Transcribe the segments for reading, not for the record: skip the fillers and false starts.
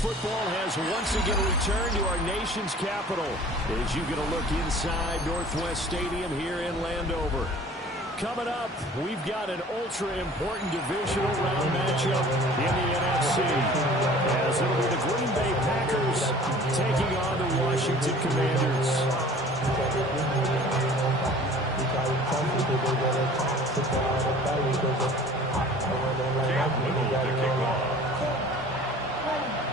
Football has once again returned to our nation's capital as you get a look inside Northwest Stadium here in Landover. Coming up, we've got an ultra-important divisional round matchup in the NFC, as it'll be the Green Bay Packers taking on the Washington Commanders.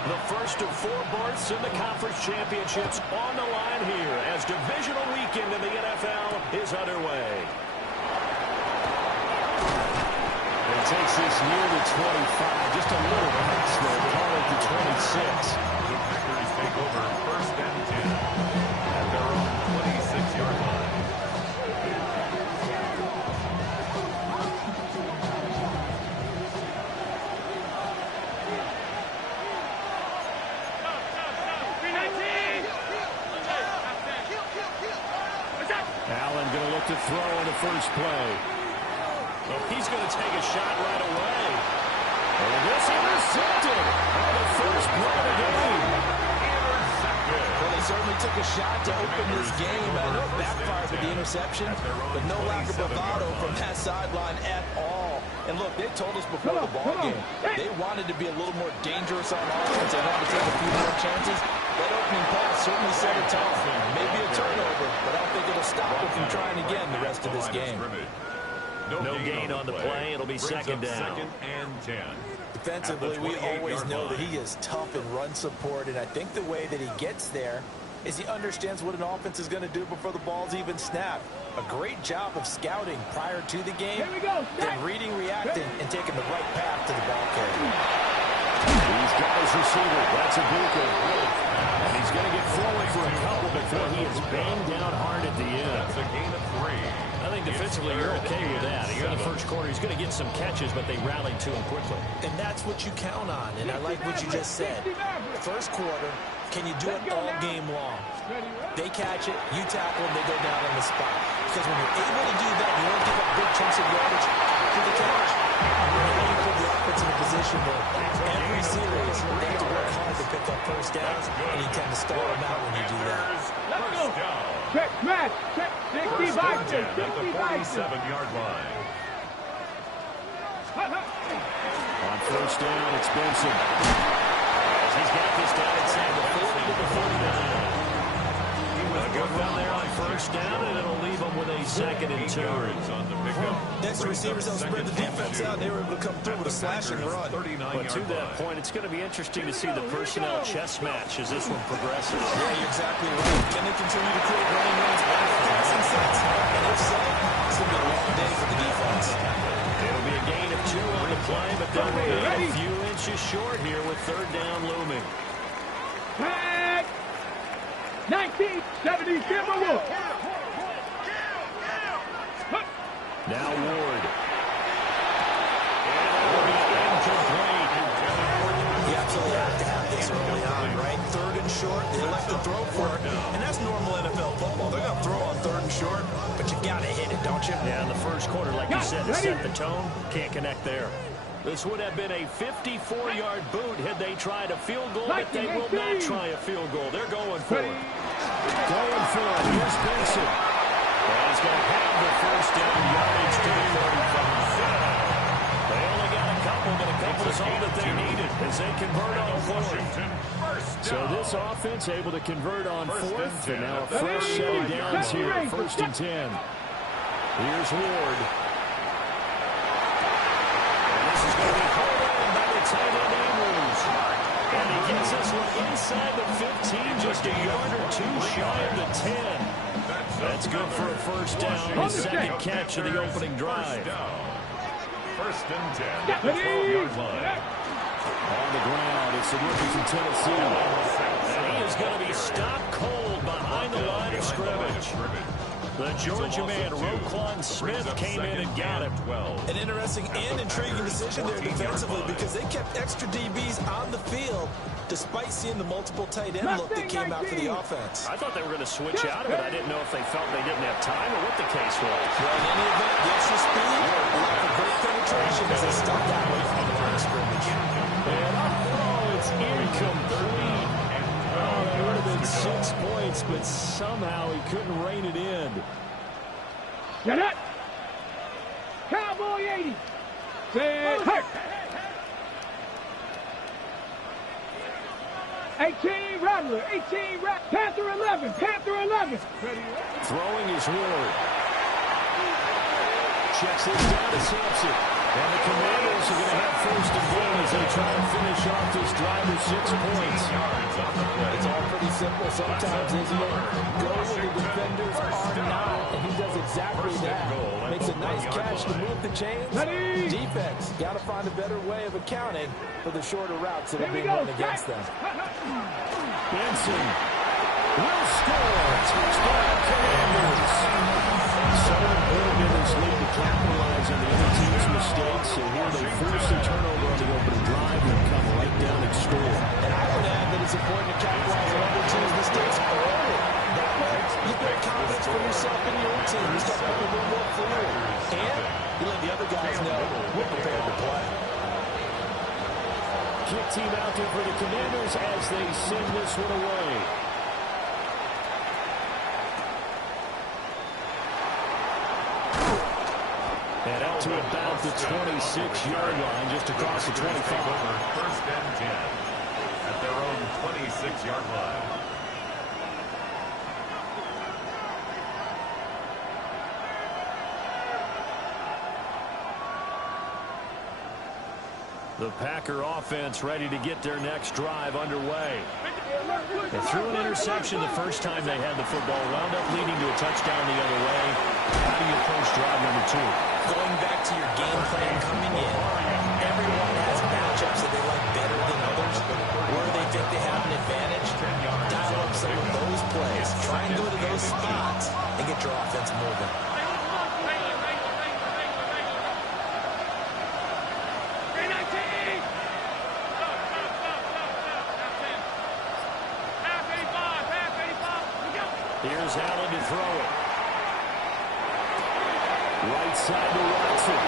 The first of 4 berths in the conference championships on the line here as divisional weekend in the NFL is underway. It takes this near the 25, just a little pass there, call it the 26. The Packers take over first and 10 at their own 26-yard line. Allen going to look to throw on the first play. Well, he's going to take a shot right away. And this intercepted on the first play of the game. Well, they certainly took a shot to open this game. I know it backfired with the interception, but no lack of bravado from that sideline at all. And look, they told us before the ball game, they wanted to be a little more dangerous on offense. They wanted to take a few more chances. That opening pass certainly set a tone. Maybe a turnover, but I don't think it'll stop them from trying again the rest of this game. No gain on the play. It'll be second down. Second and 10. Defensively, we always know that he is tough in run support, and I think the way that he gets there is he understands what an offense is going to do before the ball's even snapped. A great job of scouting prior to the game, then reading, reacting, and taking the right path to the ball carrier. These guys receiver, that's a Buka. And he's going to get forward for a couple before he is banged down hard at the end. That's a gain of 3. I think defensively you're okay with that. Here in the first quarter, he's going to get some catches, but they rallied to him quickly. And that's what you count on, and I like what you just said. First quarter, can you do it all game long? They catch it, you tackle them, they go down on the spot. Because when you're able to do that, you don't give up big chunks of yardage to the catch. Now you put the offense in a position where every series, they have to work hard to pick up first downs, and you tend to stall them out when you do that. Let's go. Check, Matt. Check. 65. First and 10 at the 47-yard line. On first down, it's Benson. He's got this down inside the 40 to the 49. A good run there on first down, and it'll leave him with a second and 2. On the pickup. Next receivers help spread the defense out. They were able to come through with a slashing run. But to that point, it's going to be interesting to see the personnel chess match as this one progresses. Yeah, you're exactly right. Can they continue to create running lanes and passing sets? And if so, it's going to be a long day for the defense. It'll be a gain of 2 on the play, but they'll remain a few inches short here with third down looming. Tag. 1970 Timberwolves. Now Ward. And it'll be incomplete. You absolutely have to have this early on, right? Third and short, they elect to throw for it. And that's normal NFL football. They're going to throw on third and short, but you got to hit it, don't you? Yeah, in the first quarter, like you said, it set the tone. Can't connect there. This would have been a 54-yard boot had they tried a field goal, but they will not try a field goal. They're going for it. Going for it. Here's Benson. And he's going to have the first down yardage to the 35. They only got a couple, but a couple is all that they needed as they convert on fourth. So this offense able to convert on fourth, and now a fresh set of downs here, first and 10. Here's Ward. And this is going to be called in by the tight end Andrews. And he gets this one inside the 15, just a yard or 2 shy of the 10. That's good for a first down, his second catch of the opening drive. First and 10 at the 12-yard line. On the ground, it's the rookie from Tennessee. And he is going to be stopped cold behind the line of scrimmage. The Georgia man, Roquan Smith, came in and got him. An interesting and intriguing decision there defensively because they kept extra DBs on the field despite seeing the multiple tight end look that came out for the offense. I thought they were going to switch out of it. I didn't know if they felt they didn't have time or what the case was. Well, in any event, the extra speed, a lack of great penetration as they stopped that way from the line of scrimmage. And up throw, it's in Incomplete. Oh, that would have been 6 points, but somehow he couldn't rein it in. Get it. Cowboy 80. Set. Hey. 18 Rattler. 18 Rattler. Panther 11. Panther 11. Throwing his ward. Checks this down to Sampson. And the Commanders are going to have first and goal as they try to finish off this drive with 6 points. It's all pretty simple sometimes, isn't it? Go where the defenders are not, and he does exactly that. Makes a nice catch to move the chains. Defense, got to find a better way of accounting for the shorter routes that are being run against them. Benson will score. Touchdown, Commanders. So important in this league to capitalize on the other team's mistakes, and here they force a turnover on the opening drive and come right down and score. And I would add that it's important to capitalize on other teams' mistakes early. That way, you build confidence for yourself and your team. You start playing a little more fluid. And you let the other guys know we're prepared to play. Kick team out there for the Commanders as they send this one away. And out to about the 26-yard line, just across the 25. First and 10 at their own 26-yard line. The Packer offense ready to get their next drive underway. They threw an interception the first time they had the football, wound up leading to a touchdown the other way. How do you approach drive number 2? Going back to your game plan coming in, everyone has matchups that they like better than others. Where they think they have an advantage, dial up some of those plays. Try and go to those spots and get your offense moving. Here's Allen to throw it. Right side to Watson.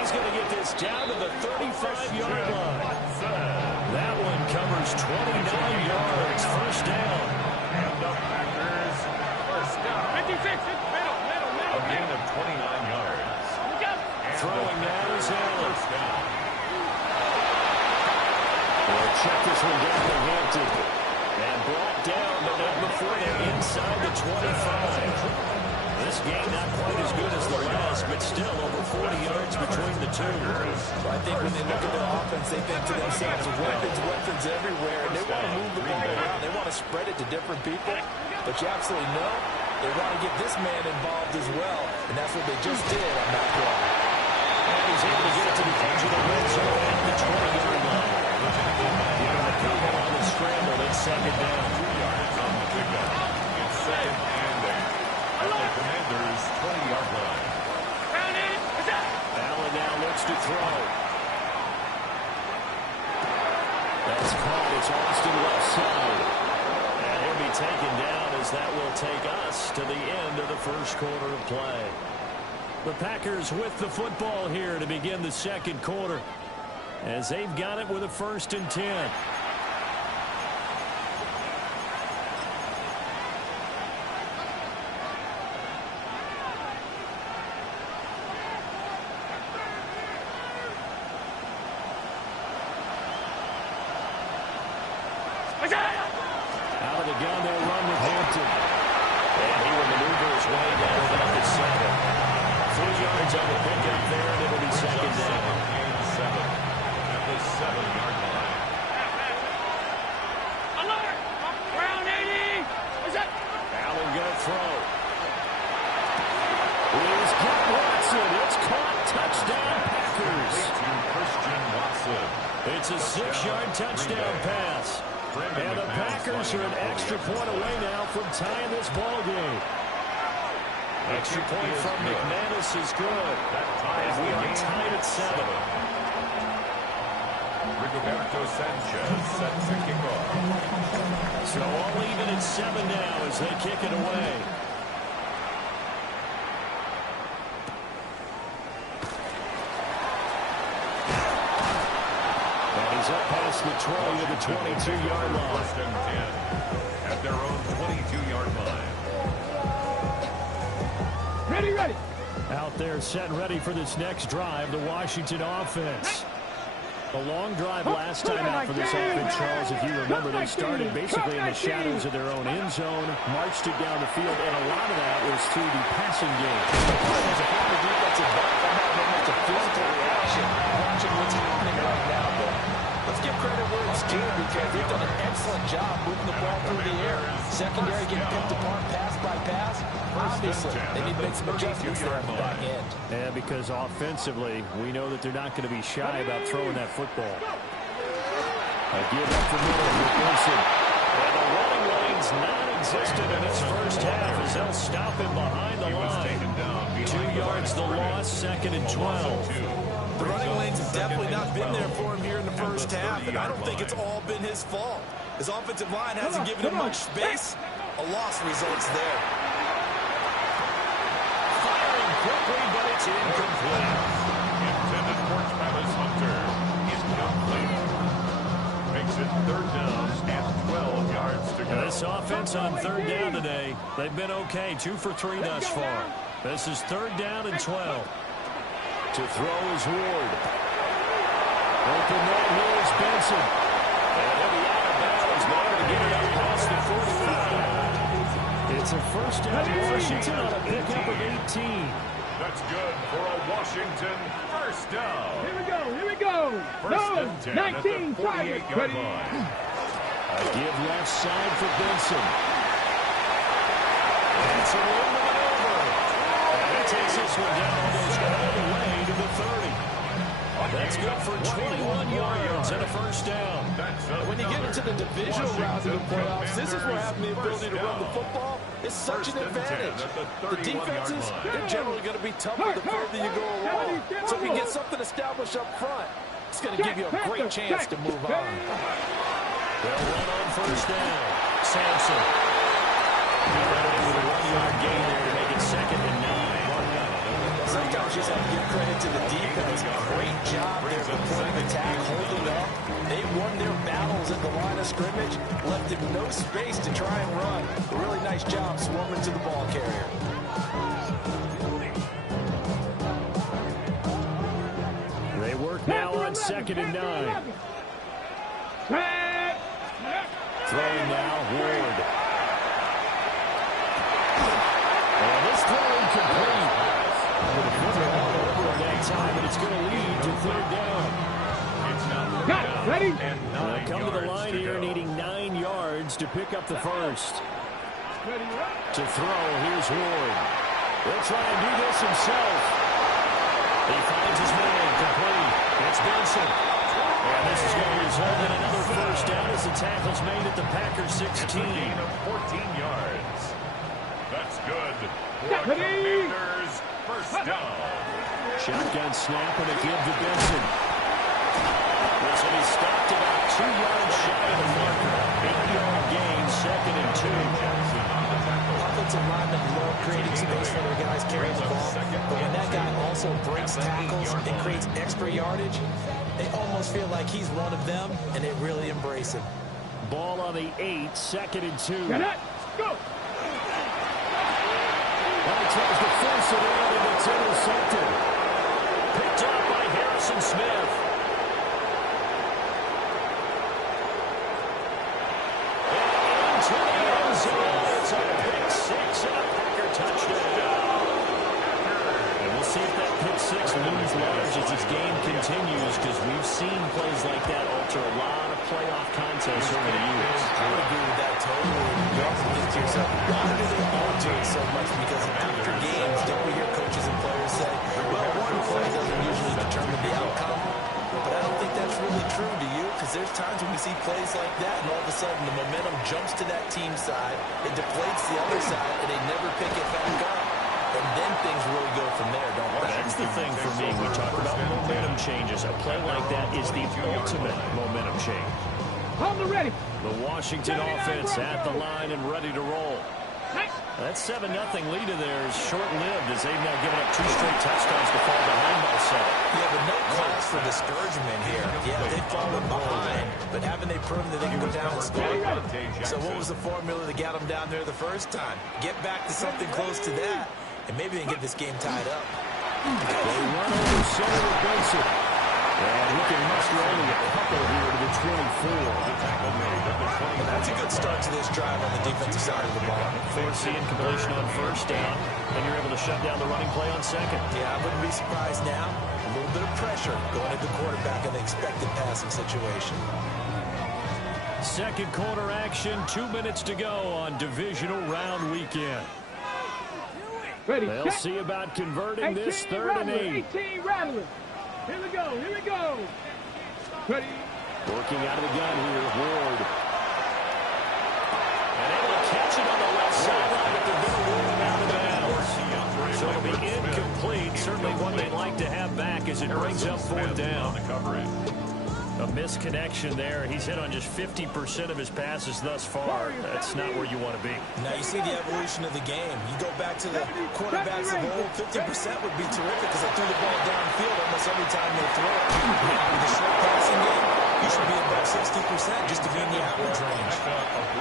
He's going to get this down to the 35-yard line. That one covers 29 yards. First down. And the Packers first down. 56. A gain of 29 yards. Throwing now is Allen. First down. Well, check this one down to Hampton. And brought down, but not before they're inside the 25. This game not quite as good as the last, but still over 40 yards between the two. So I think when they look at their offense, they think to themselves, weapons everywhere, and they want to move the ball around. They want to spread it to different people. But you absolutely know they want to get this man involved as well, and that's what they just did on that play. And he's able to get it to the edge of the red zone at the 20-yard line. On the scramble, it's second down. 2 yards on the pickup. It's second and 8 at the Commanders' 20-yard line. Allen now looks to throw. That's caught. It's Austin left side. And he'll be taken down as that will take us to the end of the first quarter of play. The Packers with the football here to begin the second quarter, as they've got it with a 1st and 10. Out of the gun, they'll run with Hampton. And he will maneuver his way down about the 7. 4 yards on the pickup there, and it'll be second down. And 7 at the 7-yard line. Allen going to throw. He's got Watson. It's caught. Touchdown, Packers. Christian Watson. It's a 6-yard touchdown pass. And the Packers are an extra point away now from tying this ball game. Extra point from McManus is good. And we are tied at 7. Rigoberto Sanchez sets the kickoff. So all even at 7 now as they kick it away. is up past the 20 to the 22-yard line. First and 10 at their own 22-yard line. Ready. Out there set and ready for this next drive, the Washington offense. A long drive last time out for this offense, Charles. If you remember, they started basically in the shadows of their own end zone, marched it down the field, and a lot of that was through the passing game. There's a part of defensive back from that moment to physical reaction. Watching what's happening right now, but let's give credit where it's due because they've done an excellent job moving the ball through the air. Secondary getting picked apart pass by pass. Obviously, they need to make some adjustments there at the back end. Yeah, because offensively, we know that they're not going to be shy about throwing that football. A give up for Miller with Benson. And the running lane's non-existent in this first half as they'll stop him behind the line. 2 yards the loss, 2nd and 12. The running lanes have definitely not been there for him here in the first half, and I don't think it's all been his fault. His offensive line hasn't given him much space. A loss results there. Firing quickly, but it's incomplete. Intended for Travis Hunter. Incomplete. Makes it 3rd down and 12 yards to go. This offense on 3rd down today, they've been okay. 2 for 3 thus far. This is 3rd down and 12. To throw is Ward. Open man here is Benson. And he'll be out of bounds. Now to get it up past the 45. It's a first down Washington on a pickup of 18. That's good for a Washington first down. Here we go. First and 10 at the 48-yard line. A give left side for Benson. Benson rolling it over. And he takes this one down almost all the way to the 30. That's good for 21 yards and a first down. When you get into the divisional rounds of the playoffs, this is where having the ability to run the football is such an advantage. The defenses, they're generally going to be tougher the further you go along. So if you get something established up front, it's going to give you a great chance to move on. They'll run on first down. Sampson. With a 1-yard gain there to make it 2nd and 9. Sometimes you just have to give credit to the defense. Great job there at the point of attack, holding up. They won their battles at the line of scrimmage, left him no space to try and run. A really nice job swarming to the ball carrier. They work now on 2nd and 9. Throwing now, Ward. And this throw incomplete. That time, and it's going to lead to 3rd down. It's now ready? They'll come to the line here, needing 9 yards to pick up the first. To throw, here's Ward. He'll try and do this himself. He finds his man, complete. It's Benson. And this is going to result in another first down as the tackle's made at the Packers 16. Of 14 yards. That's good for a Commanders first down. Shotgun snap and a give to Benson. This one he stopped about 2 yards shy of the marker. 8-yard gain, 2nd and 2. Offensive linemen love creating space for their guys carrying the ball. But when that guy also breaks tackles and creates extra yardage, they almost feel like he's one of them, and they really embrace him. Ball on the 8, 2nd and 2. Go. He tries to force it in, and it's intercepted. Picked up by Harrison Smith. And into the end zone. It's a pick 6 and a Packer touchdown. And we'll see if that pick 6 looms large as this game continues, because we've seen plays like that alter a lot of playoff contests over the years. I would agree with that totally. You also think to yourself, why do they alter it so much? Because after games, don't we hear coaches and players say, well, one play doesn't usually determine the outcome. But I don't think that's really true, do you? Because there's times when we see plays like that, and all of a sudden the momentum jumps to that team's side, it deflates the other side, and they never pick it back up. And then things really go from there, don't they? That's the thing for me. We talk about momentum changes. A play like that is the ultimate momentum change. On the ready. The Washington offense at the line and ready to roll. That 7-0 lead of theirs is short-lived as they've now given up 2 straight touchdowns to fall behind by set. Yeah, but no cause for discouragement here. Yeah, they've fallen behind, but haven't they proven that they can go down and score? So what was the formula that got them down there the first time? Get back to something close to that, and maybe they can get this game tied up. They run over center with Benson. And he can muster only a couple here to the 24. That's a good start to this drive on the defensive side of the ball. Forcing completion on first down, and you're able to shut down the running play on second. Yeah, I wouldn't be surprised now. A little bit of pressure going at the quarterback in the expected passing situation. Second quarter action, 2 minutes to go on divisional round weekend. Ready, They'll see about converting this 3rd and 8. 18 Rattler. Here we go, here we go. Ready. Working out of the gun here, Ward. And able to catch it on the left sideline, but they're going to rule him out of bounds. So it'll be incomplete. Certainly one they'd like to have back as it brings up 4th down. A misconnection there. He's hit on just 50% of his passes thus far. That's not where you want to be. Now you see the evolution of the game. You go back to the quarterbacks of old, 50% would be terrific because they threw the ball downfield almost every time they throw it. With the short passing game, you should be above 60% just to be in the average range.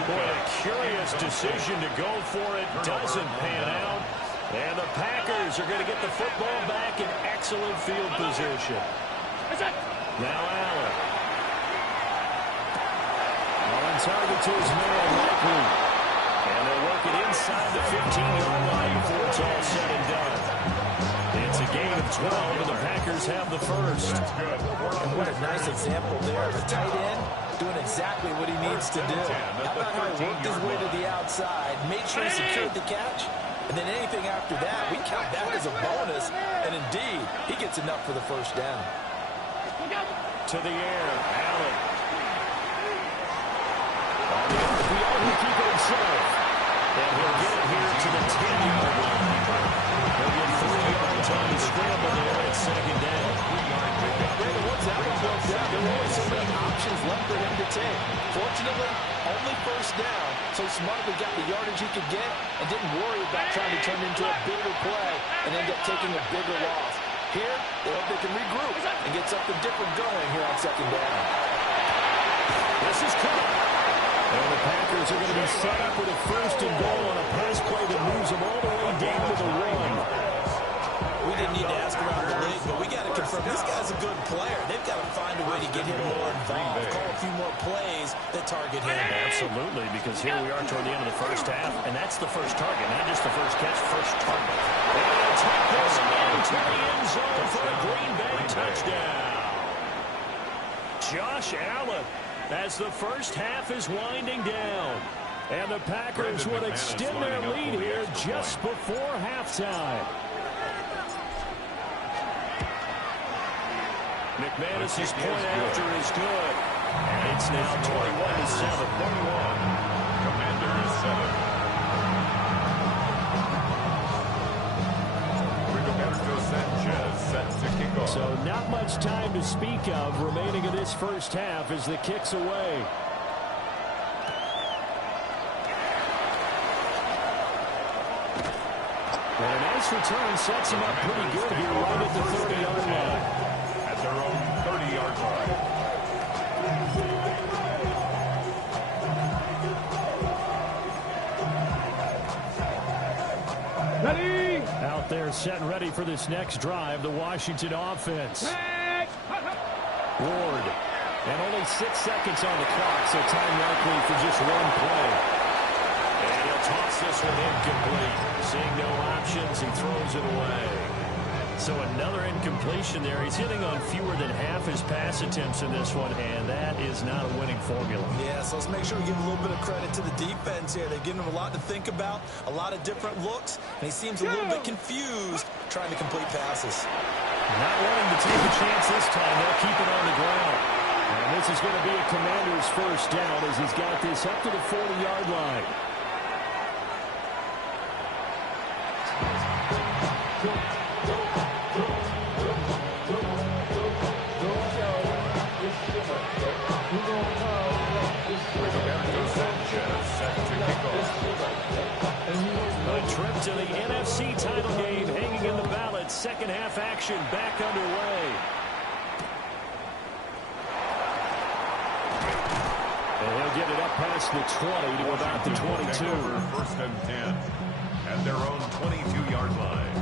Boy, a curious decision to go for it. Doesn't pan out. And the Packers are going to get the football back in excellent field position. Now Allen. On target to his man, Likely. And they'll work it inside the 15-yard line before it's all said and done. It's a gain of 12, and the Packers have the first. And what a nice example there. The tight end doing exactly what he needs to do. How about how he worked his way to the outside, made sure he secured the catch, and then anything after that, we count that as a bonus. And indeed, he gets enough for the first down. To the air, Allen. On the RPO, he'll keep it himself. And he'll get it here to the 10-yard line. He'll get 3 yards on the scramble there at 2nd down. Brandon, once that one broke down, there were only so many options left for him to take. Fortunately, only first down, so smartly got the yardage he could get and didn't worry about trying to turn into a bigger play and end up taking a bigger loss. Here, they hope they can regroup and get something different going here on 2nd down. This is coming. And the Packers are going to be set up with a 1st and goal on a pass play that moves them all the way down to the 1. We didn't need to ask around the league, but we got to confirm this guy's a good player. They've got to find a way to get him more involved, call a few more plays that target him. Absolutely, because here we are toward the end of the first half, and that's the first target, not just the first catch, first target. And they'll take this into the end zone for a Green Bay touchdown. Josh Allen, as the first half is winding down, and the Packers would extend their lead here just before halftime. McManus's point after is good. And it's now 21-7. Commanders 7. Set to kick off. So not much time to speak of remaining in this first half as the kick's away. And a nice return sets him up pretty good here right at the 30-yard line. At their own 30-yard line. Ready. Out there set and ready for this next drive, the Washington offense. Ward. And only 6 seconds on the clock, so time likely for just one play. And he'll toss this one incomplete. Seeing no options, he throws it away. So another incompletion there. He's hitting on fewer than half his pass attempts in this one, and that is not a winning formula. Yeah, so let's make sure we give a little bit of credit to the defense here. They've given him a lot to think about, a lot of different looks, and he seems a little bit confused trying to complete passes. Not wanting to take a chance this time. They'll keep it on the ground. And this is going to be a Commander's first down as he's got this up to the 40-yard line. A trip to the NFC title game hanging in the balance. second half action back underway. And he'll get it up past the 20 to about the 22. First and 10 at their own 22-yard line.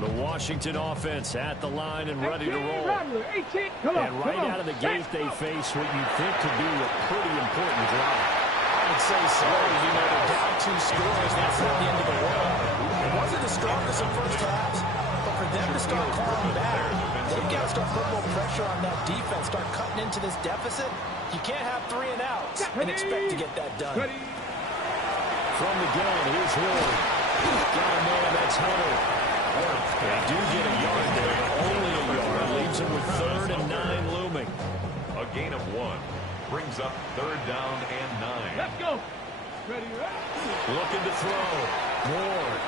The Washington offense at the line and ready to roll. And right out of the gate, they face what you think could be a pretty important drive. I would say so. You know, they're down 2 scores. That's not the end of the world. It wasn't the strongest in first halves, but for them to start clawing back, they've got to start putting more pressure on that defense, start cutting into this deficit. You can't have 3 and outs and expect to get that done. From the gun, here's Ward. Got a man, that's Hunter. They do get a yard there, but only a yard. Leaves them with 3rd and 9 looming. A gain of 1 brings up 3rd down and 9. Let's go. Ready, ready. Looking to throw. Ward.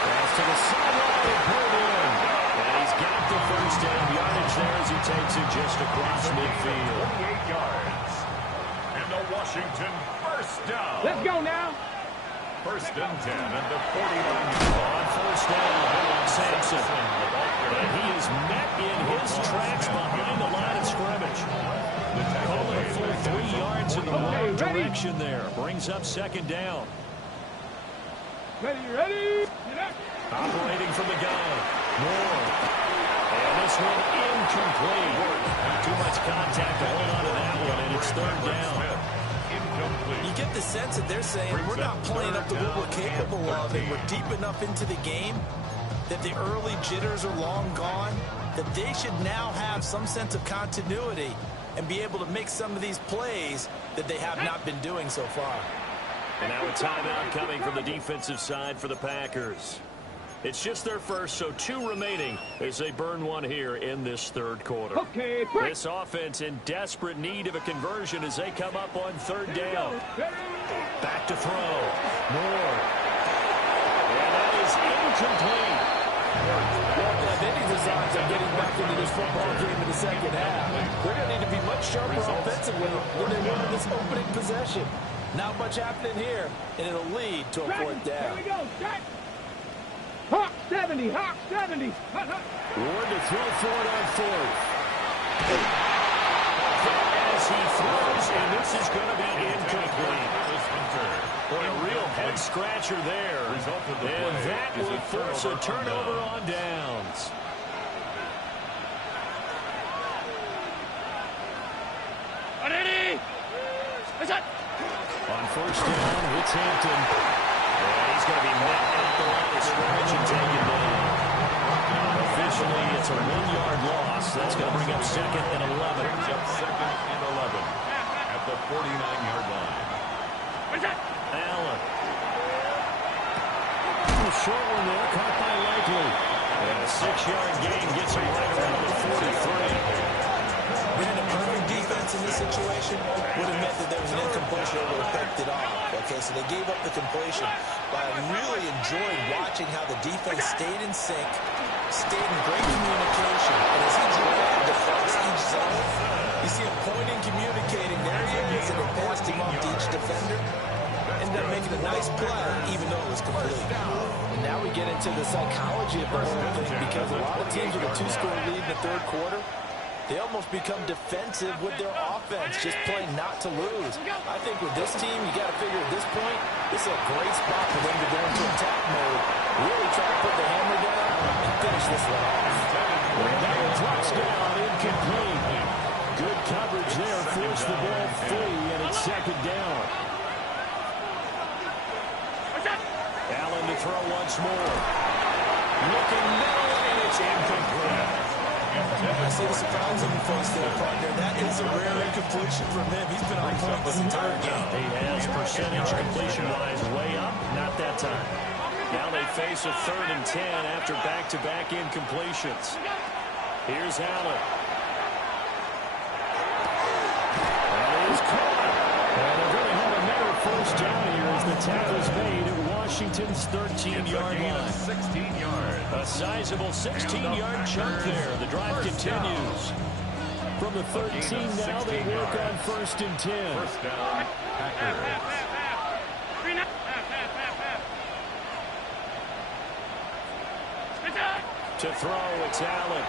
Pass to the sideline and pulled in. And he's got the first down yardage there as he takes it just across midfield. 28 yards. And the Washington first down. Let's go now. First and 10 at the 49. On first down, Sampson. And he is met in his tracks behind the line of scrimmage. Calling a full 3 yards in the wrong direction there. Brings up 2nd down. Ready. Operating from the gun. Moore. And this one incomplete. Too much contact to hold on to that one, and it's 3rd down. You get the sense that they're saying we're not playing up to what we're capable of, and we're deep enough into the game that the early jitters are long gone, that they should now have some sense of continuity and be able to make some of these plays that they have not been doing so far. And now a timeout coming from the defensive side for the Packers. It's just their first, so 2 remaining as they burn 1 here in this 3rd quarter. Okay, break. This offense in desperate need of a conversion as they come up on 3rd down. Back to throw. Moore. And that is incomplete. Well, if any designs are getting back into this football game in the second half, they're going to need to be much sharper offensively than they were in this opening possession. Not much happening here, and it'll lead to a 4th down. Here we go. Hawk 70, Hawk 70. Ward to throw for it on 4th. As he throws, and this is going to be incomplete. Boy, a real head-scratcher there. And that will force a turnover on downs. On first down, it's Hampton. And he's going to be met at the line of scrimmage and taken down. Officially, it's a 1-yard loss. That's going to bring up 2nd and 11. Brings up 2nd and 11 at the 49-yard line. Allen. A short one there, caught by Likely. And a 6-yard gain gets him right around the 43. Man, a perfect defense in this situation would have meant that there was an incompletion that would have picked it off. Okay, so they gave up the completion. But I really enjoyed watching how the defense stayed in sync, stayed in great communication. And as he dragged across each zone, you see him pointing, communicating. There he is, and they passed him off to each defender. Ended up making a nice play, even though it was complete. And now we get into the psychology of the whole thing, because a lot of teams with a 2-score lead in the 3rd quarter, they almost become defensive with their offense, just playing not to lose. I think with this team, you got to figure at this point, this is a great spot for them to go into attack mode, really try to put the hammer down and finish this one off. That one drops down, incomplete. Good coverage there, forced the ball free, and it's 2nd down. Allen to throw once more. Looking middle, and it's incomplete. I see the surprising face there, partner. That is a rare incompletion from him. He's been on point this entire game. He has percentage completion-wise way up, not that time. Now they face a 3rd and 10 after back-to-back incompletions. Here's Allen. That is caught. And they're going to have another first down here as the tackle's made at Washington's 13-yard line. 16 yards. A sizable 16-yard chunk there. The drive continues. From the 13 now, they work on 1st and 10. First down, Packers. To throw, it's Allen.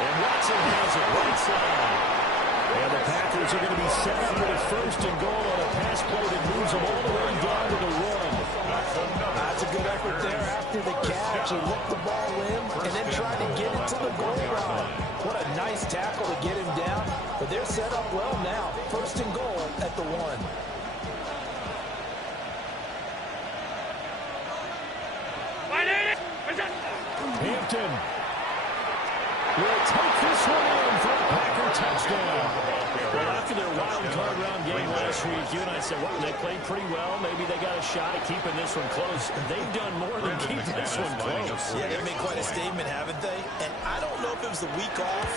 And Watson has it right side. And the Packers are going to be set up with a 1st and goal on a pass play that moves them all the way down to the 1. That's a good effort there after the catch. He looked the ball in and then tried to get it to the goal line. What a nice tackle to get him down. But they're set up well now. 1st and goal at the 1. Hampton will take this one in for a Packer touchdown. Well, after their wild card round game last week, you and I said, well, they played pretty well. Maybe they got a shot at keeping this one close. They've done more than keep this one close. Yeah, they made quite a statement, haven't they? And I don't know if it was the week off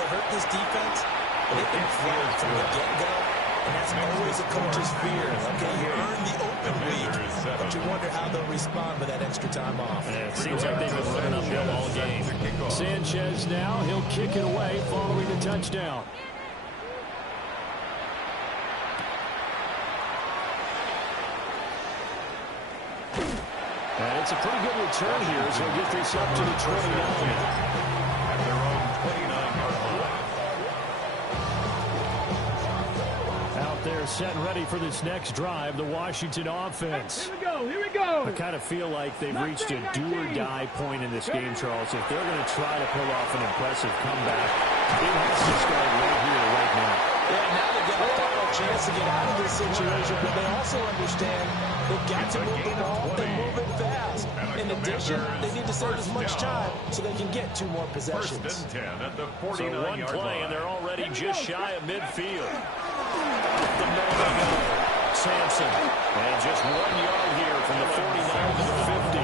that hurt this defense, but they've been flying from the get-go. And that's always a coach's fear. Okay, you earn the open week, but you wonder how they'll respond with that extra time off. Yeah, it seems like they've been running uphill all game. Sanchez now, he'll kick it away following the touchdown. And it's a pretty good return here as we'll get this up to the 29. At their own 29-yard line. Out there set and ready for this next drive, the Washington offense. Here we go. I kind of feel like they've reached a do-or-die point in this game, Charles. If they're going to try to pull off an impressive comeback, it has to start right here, right now. Yeah, now they've got a final chance to get out of this situation, but they also understand they've got to move the ball and move it fast. In addition, they need to save as much time so they can get 2 more possessions. 1st and 10 at the So 49-yard one play, line. and they're already just shy of midfield. Up the middle they go. Sampson. And just 1 yard here from the 49 to the 50.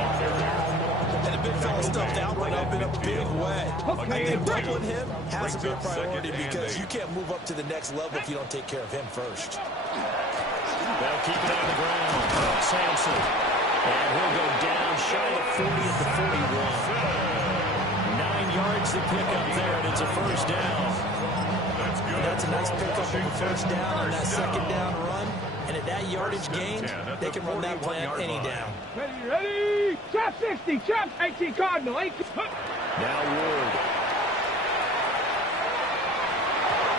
And the big fella stuffed Alvin up in a big way. I think doubling him has to be a priority because you can't move up to the next level if you don't take care of him first. They'll keep it on the ground. Sampson. And he'll go down shy of 40 at the 41. 9 yards to pick up there, and it's a 1st down. That's a nice pickup of a 1st down on that 2nd down run. And at that yardage gain, they can run that plan any down. Ready. Shot 60. Shot 18 Cardinal. 18. Now Ward.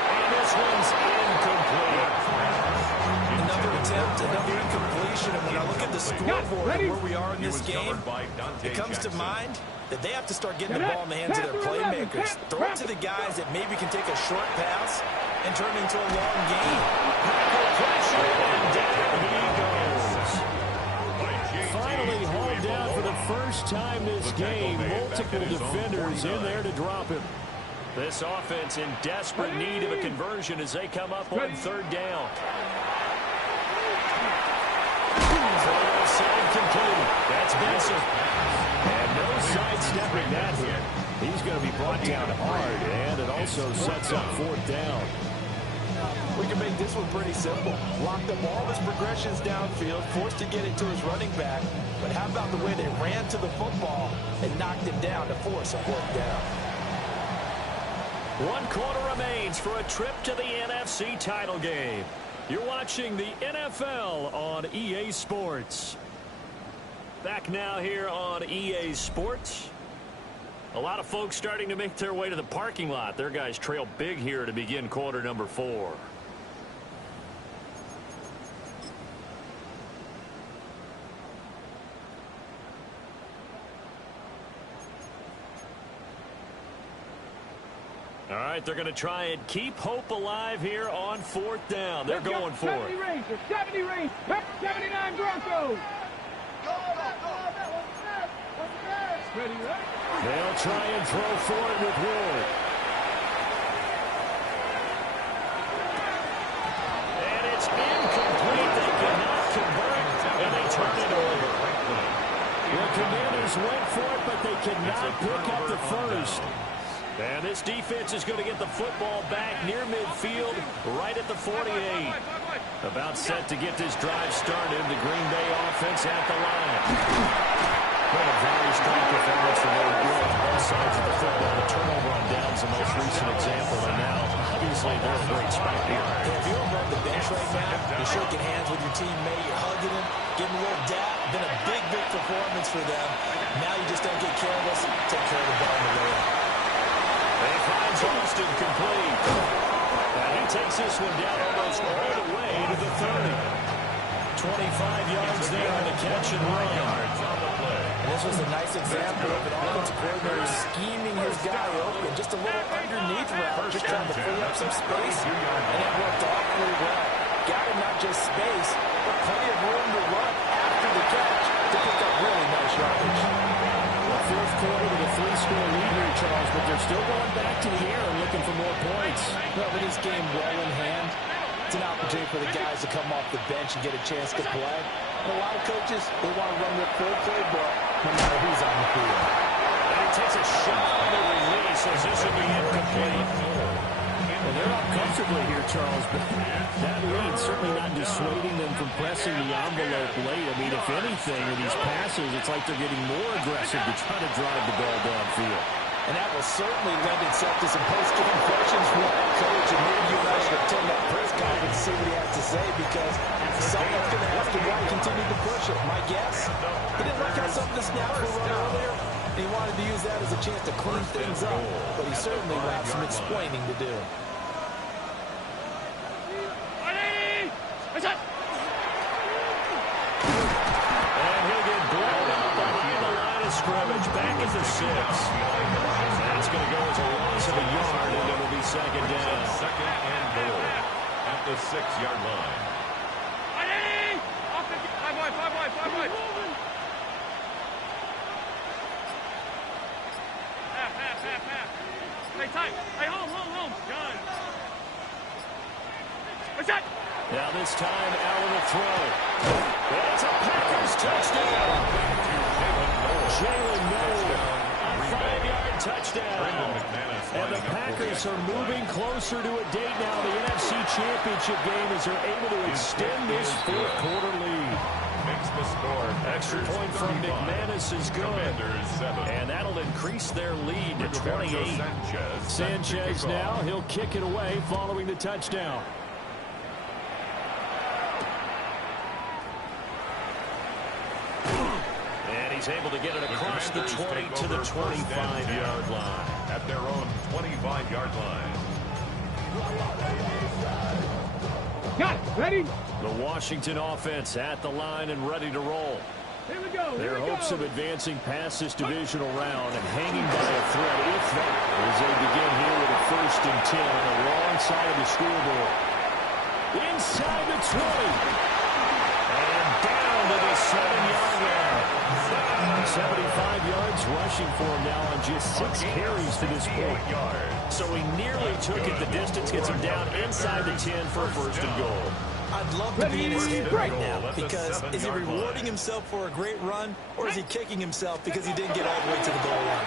And this one's incomplete. Another attempt, another incompletion. And when I look at the scoreboard and where we are in this game, it comes to mind that they have to start getting the ball in the hands of their playmakers. Throw it to the guys that maybe can take a short pass and turn it into a long game. Pressure, and down he goes. Finally hauled down for the first time this game. Multiple defenders in there to drop him. This offense in desperate need of a conversion as they come up on 3rd down. Side complete. That's Benson. And no sidestepping that hit. He's going to be brought down hard, and it also sets up 4th down. We can make this one pretty simple. Lock up all his progressions downfield, forced to get it to his running back. But how about the way they ran to the football and knocked him down to force a 4th down? 1 quarter remains for a trip to the NFC title game. You're watching the NFL on EA Sports. Back now here on EA Sports. A lot of folks starting to make their way to the parking lot. Their guys trail big here to begin quarter number 4. All right, they're going to try and keep hope alive here on 4th down. They're going for it. 70 range, 70 range, 79 Broncos. Ready, right? They'll try and throw for it with Ward. And it's incomplete. They cannot convert, and they turn it over. The Commanders went for it, but they cannot pick up the 1st. And this defense is going to get the football back near midfield, right at the 48. About set to get this drive started. The Green Bay offense at the line. What a very strong performance from their on both sides of the football. The turnover on downs, the most recent example, and now, obviously, they're in a great spot here. If you're above the bench right now, you're shaking hands with your teammate, you're hugging him, Give him a little dap. Been a big performance for them. Now you just don't get careless. Take care of the ball in the way. He finds Austin complete. And he takes this one down almost all the way to the 30. 25 yards there on the catch and run. And this was a nice example of an offensive coordinator scheming his guy open. Just a little underneath route, just trying to free up some space. And it worked awfully well. Got him not just space, but plenty of room to run after the catch to pick up really nice yardage. Well, fourth quarter with a 3-score lead here, Charles, but they're still going back to the air and looking for more points. Well, with this game well in hand, it's an opportunity for the guys to come off the bench and get a chance to play. And a lot of coaches, they want to run their full playbook no matter who's on the field. And he takes a shot on the release as this will be incomplete. Well, they're up comfortably here, Charles, but that lead certainly not dissuading them from pressing the envelope late. I mean, if anything, with these passes, it's like they're getting more aggressive to try to drive the ball downfield. And that will certainly lend itself to some post-game questions from the head coach. And maybe you and I should attend that press conference to see what he has to say, because someone's going to have to continue to push it. My guess, he didn't like how some of the snaps were run earlier. And he wanted to use that as a chance to clean things up. But he certainly will have some explaining to do. And he'll get blown out behind the line of scrimmage, back at the 6. That's going to go as a loss of a yard, and it'll be second down. Second and goal at the 6-yard line. Five wide. Half. Stay tight. Hey, home. Done. What's that? Now this time, Allen will throw. It's a Packers touchdown. Jalen Noel, a 5-yard touchdown. And the Packers are moving closer to a date now, the NFC Championship game, as they're able to extend this fourth quarter lead. Makes the score. Extra point from McManus is good. And that'll increase their lead to 28. Sanchez now, he'll kick it away following the touchdown. And he's able to get it across the 20 to the 25-yard line. At their own 25-yard line. Got it. Ready? The Washington offense at the line and ready to roll. Here we go. Their hopes of advancing past this divisional round and hanging by a thread, if that, as they begin here with a 1st and 10 on the wrong side of the scoreboard. Inside the 20. And down to the 7-yard line. 75 yards rushing for him now on just 6 carries to this point. So he nearly took it the distance, gets him down inside the 10 for a 1st and goal. I'd love to be in his head right now, because is he rewarding himself for a great run, or is he kicking himself because he didn't get all the way to the goal line?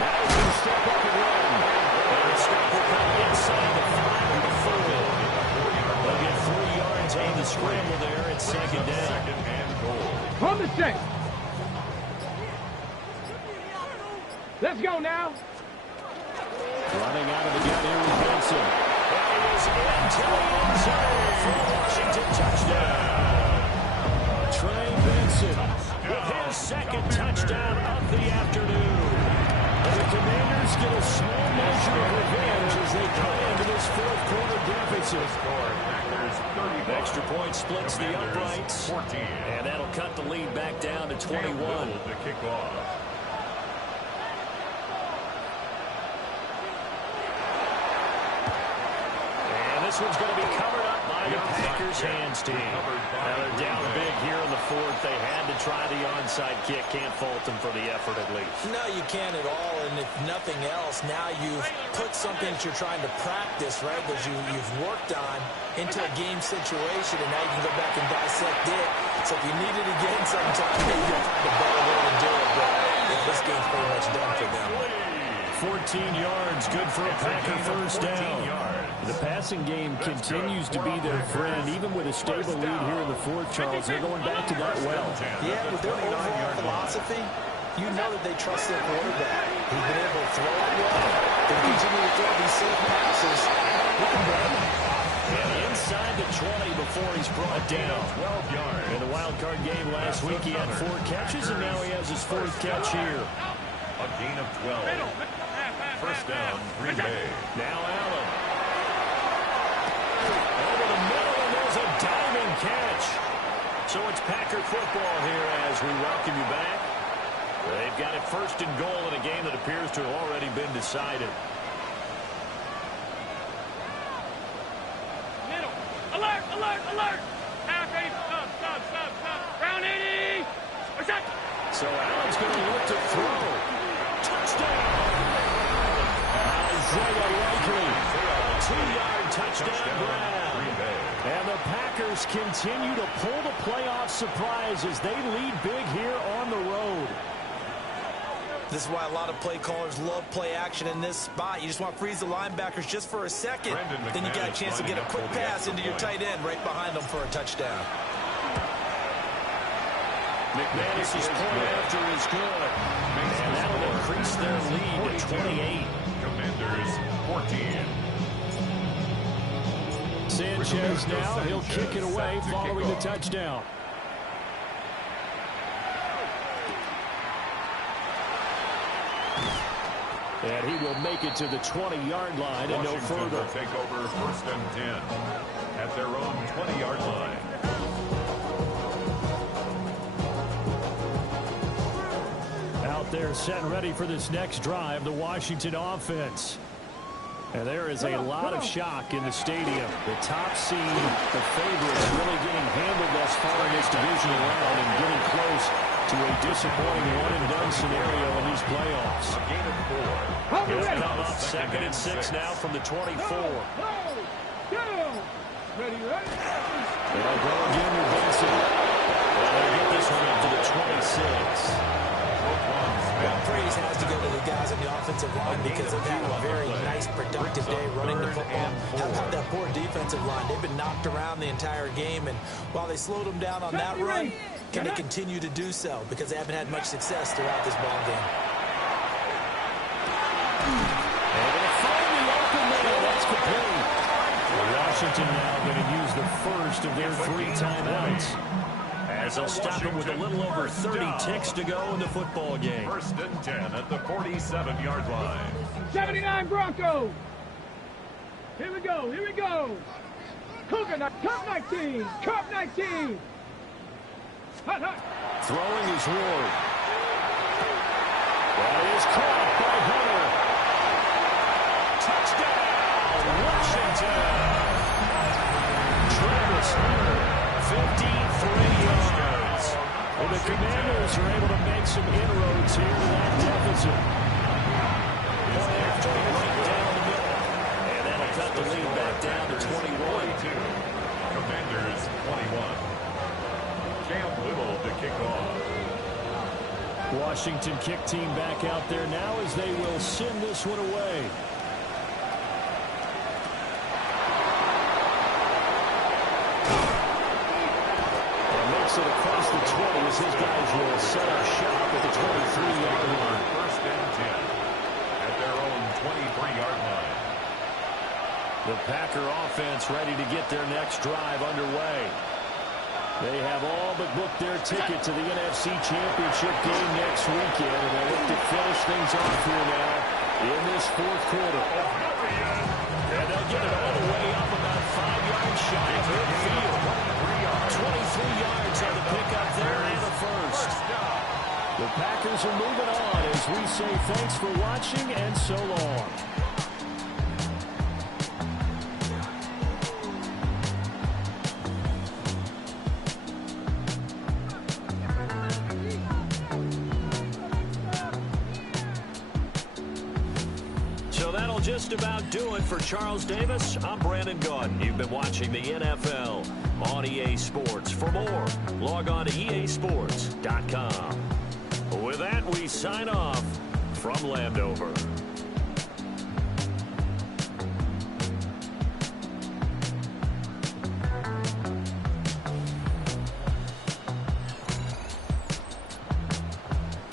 Now he can step up and run. And the stop will come inside the 5 and the 4. They'll get 3 yards on the scramble there at second down. On the set. Let's go now. Running out of the gun here with Benson. And he is into the end zone for a Washington touchdown. Trey Benson with his 2nd touchdown of the afternoon. And the Commanders get a small measure of revenge as they come into this 4th quarter deficit. Extra point splits the uprights. And that'll cut the lead back down to 21. To kick off. This one's going to be covered up by the Packers hands team. Now they're down big here in the 4th. They had to try the onside kick. Can't fault them for the effort at least. No, you can't at all. And if nothing else, now you've put something that you're trying to practice, right, that you've worked on into a game situation, and now you can go back and dissect it. So if you need it again sometime, maybe you'll find a better way to do it. But this game's pretty much done for them. 14 yards, good for a Packer 1st down. The passing game continues to be their friend, even with a stable lead here in the 4th, Charles. They're going back to that well. Yeah, with their overall philosophy, you know that they trust their quarterback. He's been able to throw it well. They continue to throw these safe passes. We can blame them. And inside the 20 before he's brought down. 12 yards. In the wild card game last week, he had 4 catches, and now he has his 4th catch here. A gain of 12. First down, Green Bay. Now Allen. Over the middle, and there's a diving catch. So it's Packer football here as we welcome you back. They've got it 1st and goal in a game that appears to have already been decided. Middle. Alert, alert, alert. Half 80. Stop. Round 80. So Allen's going to look to throw. Touchdown. Isaiah Likely. 2-yard touchdown grab. And the Packers continue to pull the playoff surprise as they lead big here on the road. This is why a lot of play callers love play action in this spot. You just want to freeze the linebackers just for a second. Then you got a chance to get a quick pass into your tight end right behind them for a touchdown. McManus's point after is good. And that'll increase their lead to 28. Commanders 14. Sanchez now, he'll kick it away following the touchdown. And he will make it to the 20-yard line and no further. Will take over 1st and 10 at their own 20-yard line. Out there set and ready for this next drive, the Washington offense. And there is a lot of shock in the stadium. The top seed, the favorites, really getting handled thus far in this divisional round and getting close to a disappointing one-and-done scenario in these playoffs. A gain of 4. He'll come up 2nd and 6 now from the 24. Ready. They'll go again with Benson. They'll get this one up to the 26. Well, praise has to go to the guys on the offensive line because they've had a very nice, productive day running the football. How about that poor defensive line? They've been knocked around the entire game, and while they slowed them down on that run, can they continue to do so? Because they haven't had much success throughout this ball game. And they'll find the open man. That's complete. Washington now going to use the first of their 3 timeouts. As they'll stop it with a little over 30 ticks to go in the football game. 1st and 10 at the 47-yard line. 79 Broncos. Here we go. Coconut, Cup 19. Hot. Throwing is Ward. That is caught by Hunter. Touchdown, Washington. Travis Hunter, 53 yards. And the Commanders are able to make some inroads here to that deficit. Point after right down the middle. And that'll cut the lead back down to 21. Commanders 21. Cam Little to kick off. Washington kick team back out there now as they will send this one away. And makes it across the 20 as his guys will set up shop at the 23-yard line. 1st and 10 at their own 23-yard line. The Packer offense ready to get their next drive underway. They have all but booked their ticket to the NFC Championship game next weekend, and they look to finish things off here now in this 4th quarter. And they'll get it all the way up about 5 yards shy of midfield. 23 yards on the pickup there and a first. The Packers are moving on as we say thanks for watching and so long. Just about do it for Charles Davis. I'm Brandon Gaudin. You've been watching the NFL on EA Sports. For more, log on to easports.com. With that, we sign off from Landover.